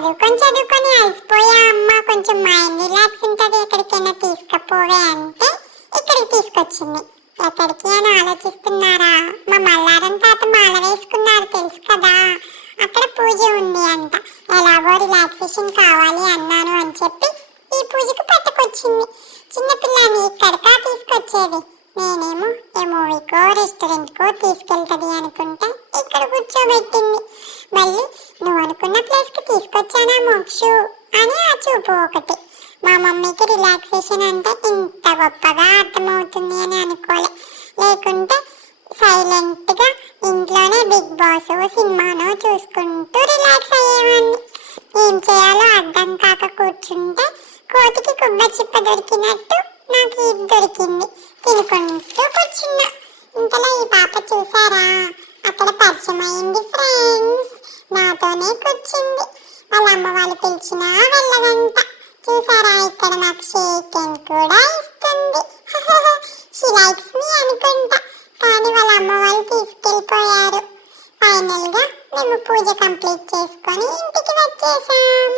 చదువుకొని అలసిపోయా అమ్మ, కొంచెం మైండ్ రిలాక్స్ ఉంటుంది, ఎక్కడికైనా తీసుకుపోవే అంటే ఇక్కడికి తీసుకొచ్చింది. ఎక్కడికి అని ఆలోచిస్తున్నారా? మా మల్లారం తాత మాల వేసుకున్నారు తెలుసు కదా, అక్కడ పూజ ఉంది అంట. ఎలాగో రిలాక్సేషన్ కావాలి అన్నాను అని చెప్పి ఈ పూజకు పట్టుకొచ్చింది. చిన్నపిల్లని ఇక్కడికా తీసుకొచ్చేది, నేనేమో ఏ మూవీకో రెస్టారెంట్కో తీసుకెళ్తుంది అనుకుంటే ఇక్కడ కూర్చోబెట్టింది. మళ్ళీ నువ్వు అనుకున్న ప్లేస్కి తీసుకొచ్చానా మోక్షు అని ఆ చూపు ఒకటి. మా మమ్మీకి రిలాక్సేషన్ అంటే ఇంత గొప్పగా అర్థమవుతుంది అని అనుకోలే, లేకుంటే సైలెంట్గా ఇంట్లోనే బిగ్ బాస్ సినిమానో చూసుకుంటూ రిలాక్స్ అయ్యేవాడిని. ఏం చేయాలో అర్థం కాక కూర్చుంటే కోతికి కొబ్బరి చిప్ప దొరికినట్టు నాకు ఇది దొరికింది, తినుకుంటూ కూర్చున్నా. ఇంతలో ఈ పాప చూసారా, అక్కడ పరిచయం అయింది ఫ్రెండ్స్, నాతోనే కూర్చుంది. వాళ్ళ అమ్మ వాళ్ళు పిలిచినా వెళ్ళవంట. చూసారా, ఇక్కడ నాకు షేక్ హ్యాండ్ కూడా ఇస్తుంది. షీ లైక్స్ మీ అనుకుంటా, కానీ వాళ్ళ అమ్మ వాళ్ళు తీసుకెళ్ళిపోయారు. ఫైనల్గా మేము పూజ కంప్లీట్ చేసుకొని ఇంటికి వచ్చేసాం.